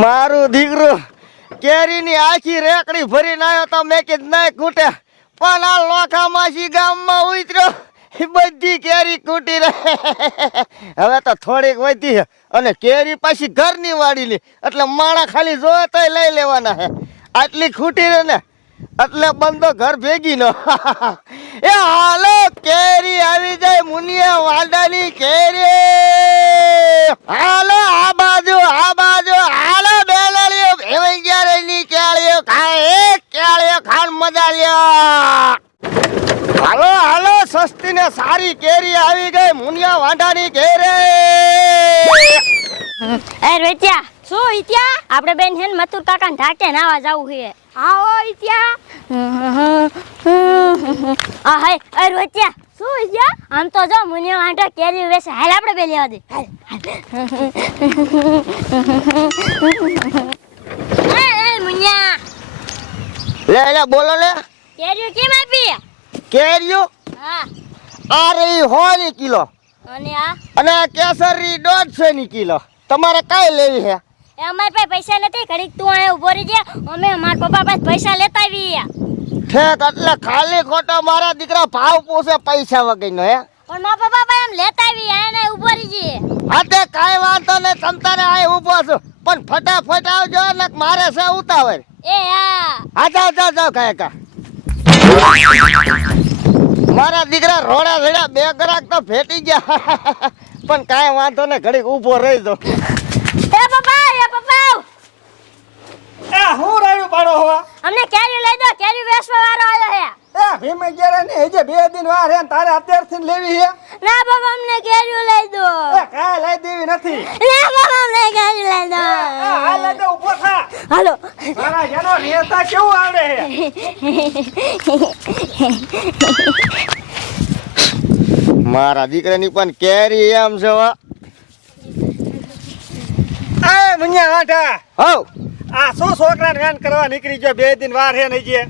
મારું દીકરું કેરીની આખી રેકડી ભરીને આવ્યો તો મેં કીધું નહીં કૂટે પણ આ લોખામાસી ગામમાં ઉતર્યો? બધી કેરી કૂટી રહે. હવે તો થોડીક વધી અને કેરી પાછી ઘરની વાળીલી એટલે માણા ખાલી જોવે તો લઈ લેવાના છે. આટલી ખૂટી રહે ને, એટલે બંધો ઘર ભેગી નો. એ હાલો, કેરી આવી જાય મુનિયા વાડાની કેરી. હાલો. મજા લ્યો હાલો હાલો સસ્તી ને સારી કેરી આવી ગઈ મુનિયા વાંડાની કેરી. એ રોત્યા શું ઈત્યા? આપણે બેન હેન મથુર કાકાને ઢાકે નાવા જાવું છે. આવો ઈત્યા. આ હાય એ રોત્યા શું ઈત્યા? આમ તો જો મુનિયા વાંટા કેરી વેસે હાલ આપણે બે લેવા દે. હાલ હાલ. એ મુનિયા. લે લે બોલો લે કેરીઓ કેમ આપી? કેરીઓ? હા. આ રહી હોની કિલો. અને આ? અને કેસરી દોઢસો ની કિલો. તમારે કઈ લેવી છે? એ અમારી પાસે પૈસા નથી. ઘડીક તું અહીંયા ઊભો રહી જા અમે મારા પપ્પા પાસે પૈસા લેતા આવીએ. ઠેક એટલે ખાલી ખોટો મારા દીકરા ભાવ પૂછે પૈસા વગરનો હે? પણ મા પપ્પા ભાઈ એમ લેતા આવી આને ઊભો રહી જઈએ હા તે કાંઈ વાંધો નહીં તમ આય ઊભો છું. પણ ફટાફટ આવજો ને મારે છે ઉતાવળ. એ હા. હા જાઓ જાઓ જાઓ કાંઈ કા મારા દીકરા રોડા રેડા બે ગ્રાહક તો ભેટી ગયા. પણ કાંઈ વાંધો નહીં ઘડીક ઊભો રહી દો એ પપ્પા એ પપ્પા એ હું અમને કેરી લઈ દો કેરી વેચવા વાળો આવ્યો છે. એ ભીમે ગયા ને હજે બે દિન વાર હે તારે અત્યાર અત્યારથી લેવી હે? ના બાબા અમને કેરી લઈ દો. એ કાય લઈ દેવી નથી. ના બાબા અમને કેરી લઈ દો. હાલ લઈ દે ઊભો થા. હાલો. મારા જેનો રેતા કેવું આવડે હે? મારા દીકરાની પણ કેરી એમ છે વા એ મુન્યા આટા હઉ આ શું છોકરાને વેન કરવા નીકળી ગયો? બે દિન વાર હે નહીં જે.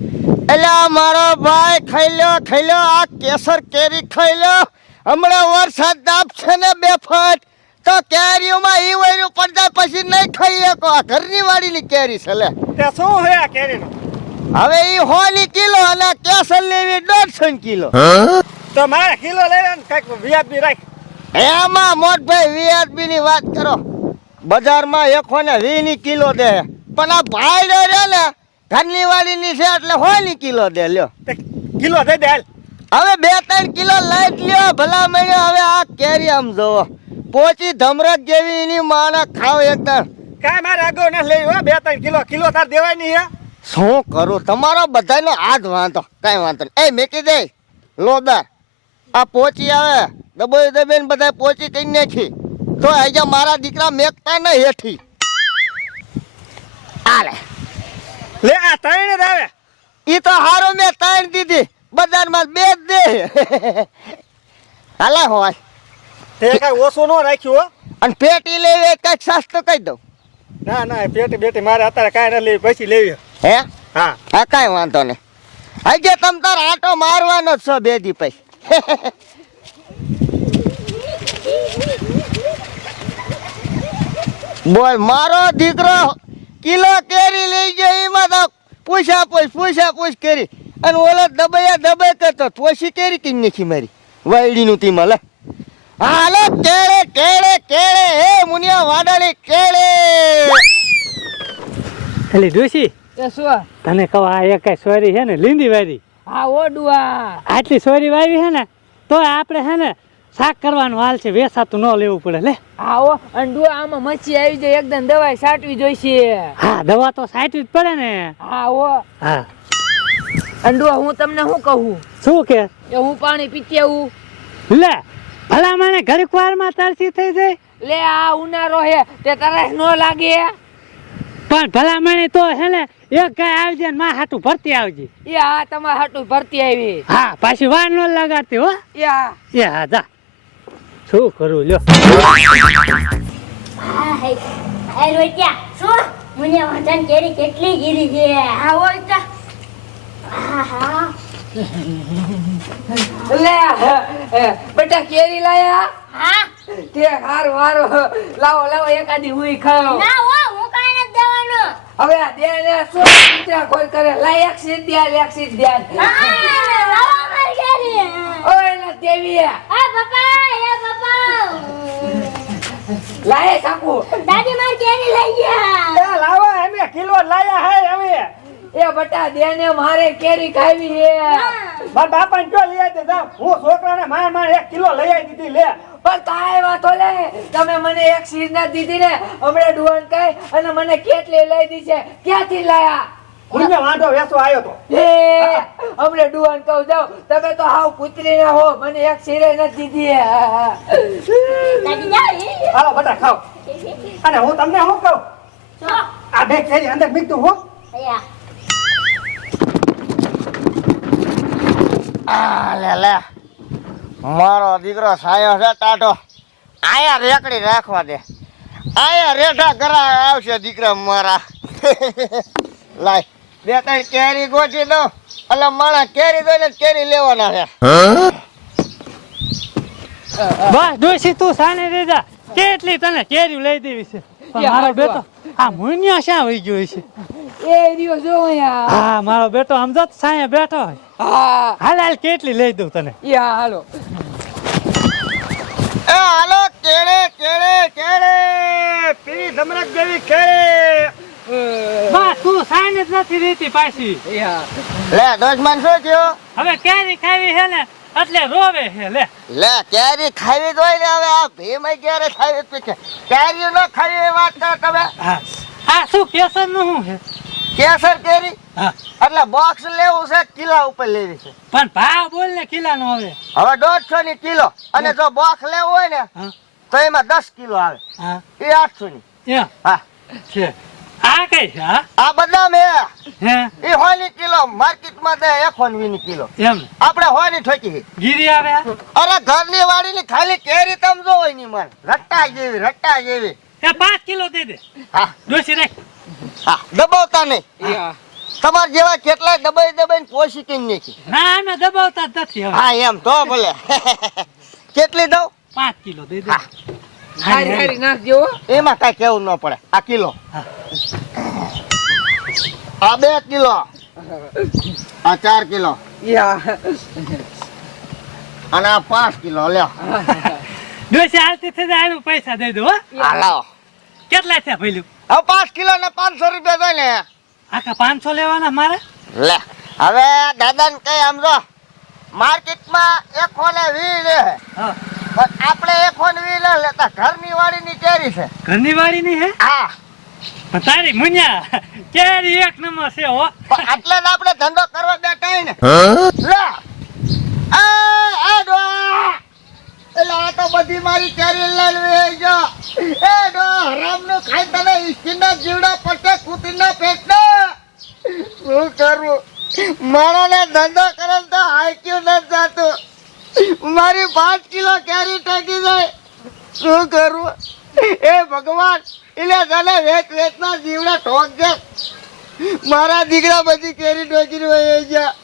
એટલે આ મારો ભાઈ ખાઈ લ્યો ખાઈ લ્યો આ કેસર કેરી ખાઈ લ્યો હમણાં વરસાદ દાબશે ને બે ફટ. તો કેરીઓમાં ઈ વૈરું પડદા પછી નહીં ખાઈ શકો આ ઘરની વાડીની કેરી છે લે. તે શું હે આ કેરીનું? હવે ઈ હોની કિલો અને કેસર લેવી દોઢસો કિલો. તો મારે કિલો લઈ ને કંઈક વ્યાજબી રાખ. એમાં મોટભાઈ વ્યાજબી ની વાત કરો. બજારમાં એકો ને વી ની કિલો દે. પણ આ ભાઈ રે ને ઘરની વાડીની છે એટલે હોય હોની કિલો દે લ્યો. કિલો દઈ દે હવે બે ત્રણ કિલો લઈ લ્યો ભલા મળ્યો. હવે આ કેરી આમ જોવો. પોચી ધમરક જેવી એની માના ખાવ એકદમ કાંઈ મારે આગો ના લઈ હો બે ત્રણ કિલો કિલો તાર દેવાય નહીં હે. શું કરું? તમારો બધાનો હાથ વાંધો. કાંઈ વાંધો નહીં. એ મેકી દે. લોદા આ પોચી આવે. દબોઈ દબેન બધા પોચી કઈ નાખી. તો આજે મારા દીકરા મેકતા ને હેઠી. લે આ ત્રણ જ આવે. ઈ તો હારો મેં તાણ દીધી. બજારમાં બે જ દે. હાલે હોય તે કાંઈ ઓછું ન રાખ્યું હો. અને પેટી લેવી કંઈક સસ્તું કહી દઉં. ના ના પેટી બેટી મારે અત્યારે કાંઈ ન લેવી પછી લેવી. હે? હા. હા કાંઈ વાંધો નહીં. આજે તમ તાર આટો મારવાનો જ છો બે દી પછી. બોલ મારો દીકરો કિલો કેરી લઈ ગયો એમાં તો પૂછા પૂછ પૂછા પૂછ કરી. અને ઓલો દબાયા દબાઈ કરતો તોસી કેરી કઈ નાખી મારી? વાયડીનું તી મળે હાલો કેળે કેળે કેળે હે મુનિયા વાડાળી કેળે. એટલે ડોશી એ શું? તને કહો આ એક સોરી છે ને લીંડી વારી. આ ઓડુઆ. આટલી સોરી વાવી છે ને તો આપણે છે ને શાક કરવાનું હાલ છે વેસાતું ન લેવું પડે લે. આવો અંડુ આમાં મચ્છી આવી જાય એકદમ દવાઈ સાટવી જોઈશે. હા દવા તો સાટવી જ પડે ને. આવો. હા. અંડુઆ હું તમને શું કહું? શું કે? એ હું પાણી પીતી આવું. લે ભલા મને ઘડીક વારમાં તરસી થઈ જાય. લે આ ઉનાળો હે તે તરસ નો લાગે. પણ ભલા મને તો હેલે ને એક ગાય આવજે ને માં હાટું ભરતી આવજે. એ આ તમારે હાટું ભરતી આવી. હા પાછી વાર ન લગાડતી હો. એ હા. એ હા જા. શું કરું? લ્યો. હા હે. શું? મુનિયા વાંટાની કેરી કેટલી ગીરી છે? આવો ઈતા હા હા. લે બેટા કેરી લાયા? હા. તે હારું હારું લાવો લાવો એકાદી હુઈ ખાઓ. ના હો હું કાંઈ નથી હવે આ દે ને શું કૂતરા ખોલ કરે? લાય એક સીટ ધ્યાન એક સીટ ધ્યાન લાવો અમારી કેરી. ઓય ના દેવી આ પપ્પા એ પપ્પા. લાય સાકુ. દાદી માર કેરી લઈ ગયા. એ લાવો અમે કિલો લાયા હે અમે. એ બટા દેને મારે કેરી ખાવી હે. મારા બાપાને જો લઈ આવી દે હું છોકરાને માર માર એક કિલો લઈ આવી દીધી લે. પણ કાંઈ વાતો લે. તમે મને એક શીર ના દીધી ને હમણાં ડુવાન કઈ અને મને કેટલી લઈ દી છે? ક્યાંથી લાયા? મને વાંધો વેસો આવ્યો તો. એ અમને ડુવાન કહું જાવ તમે તો હાવ કૂતરી ના હો. મને એક શીરે નથી દીધી. હાલો બટા ખાઓ. અને હું તમને શું કહું? આ બે કેરી અંદર મીકતું હું. આ લે લે. મારો દીકરો સાયો છે ટાટો આયા રેકડી રાખવા દે. આયા રેઠા કરા આવશે દીકરા મારા. લાય. બે ત્રણ કેરી ગોચી દો એટલે માણા કેરી દો ને કેરી લેવાના છે. બસ ડોશી તું સાને રેજા. કેટલી તને કેરી લઈ દેવી છે? મારો બેટો આ મુનિયા શા વહી ગયો છે? એ રહ્યો જો અહીંયા. હા મારો બેટો આમ જો સાયા બેઠો હોય. હા. હાલ હાલ કેટલી લઈ દઉં તને? યા હાલો. એ હાલો કેળે કેળે કેળે. પીરી ધમરક જેવી કેળે. બસ તું સાને જ નથી રહેતી પાછી. લે દોસ્તમાન શું થયો? હવે કેરી ખાવી છે ને એટલે રોવે છે લે. લે કેરી ખાવી ને હવે આ ભીમ ક્યારે ખાવી પીછે કેરી ન ખાવી એ વાત કરો તમે હા. આ શું કેસરનું શું છે? કેસર કેરી? હા. એટલે બોક્સ લેવું છે કિલા ઉપર લેવી છે. પણ ભાવ બોલ ને કિલ્લાનો હવે. હવે દોઢસો ની કિલો. અને જો બોક્સ લેવું હોય ને તો એમાં દસ કિલો આવે. હા. એ આઠસો ની. હા. છે. આ કઈ છે આ બદામ એ હે? એ હોયની કિલો માર્કેટમાં દે એકસો ની કિલો. એમ? આપણે હોયની ઠોકી. ગીરી આવે અરે ઘરની વાડી ની ખાલી કેરી તમ જો હોયની મન રટ્ટા જેવી રટ્ટા જેવી. એ પાંચ કિલો દે દે. હા. ડોસી રાખ હા દબાવતા નહીં. તમાર જેવા કેટલા દબાઈ દબાઈને પોષી કઈ નાખી. ના અમે દબાવતા જ નથી હા એમ તો ભલે. કેટલી દઉં? પાંચ કિલો દે દે. હા. હારી હારી નાખજો હો. એમાં કઈ કેવું ન પડે. આ કિલો. હા. આ બે કિલો. આ ચાર કિલો. અને આ પાંચ કિલો લ્યો. ડોસી હાલતી થઈ જાય પૈસા દઈ દો હો. લાવો. કેટલા છે ભઈલું? હવે પાંચ કિલો ને પાંચસો રૂપિયા થાય ને આખા પાંચસો લેવાના મારે? લે. હવે દાદા ને કઈ આમ જો માર્કેટમાં એકસો ને વી લે હા. પણ ને લેતા ઘરની વાડી ની કેરી છે. ઘરની વાળી નહીં હે. હા તારી મુન્યા કેરી એક નંબર છે હો. પણ એટલે જ આપણે ધંધો કરવા બેઠા ને. લે. એ એ ડોહા! એટલે આ તો બધી મારી કેરી લઈ જો એ ડો હરામનું ખાઈ તને ઈસ્કીના જીવડા પટે કૂતરીના પેટના. શું કરવું મારાને ધંધો કરે તો હાઈક્યુ ન જાતું મારી પાંચ કિલો કેરી ટાકી જાય. શું કરવું એ ભગવાન, એટલે તને વેચ વેચના જીવડા ઠોકજે મારા દીકરા બધી કેરી ટોચી હોય ગયા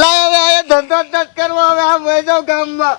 લાય હવે આ ધંધો જ કરવો, હવે આ વહી જાઉં ગામમાં.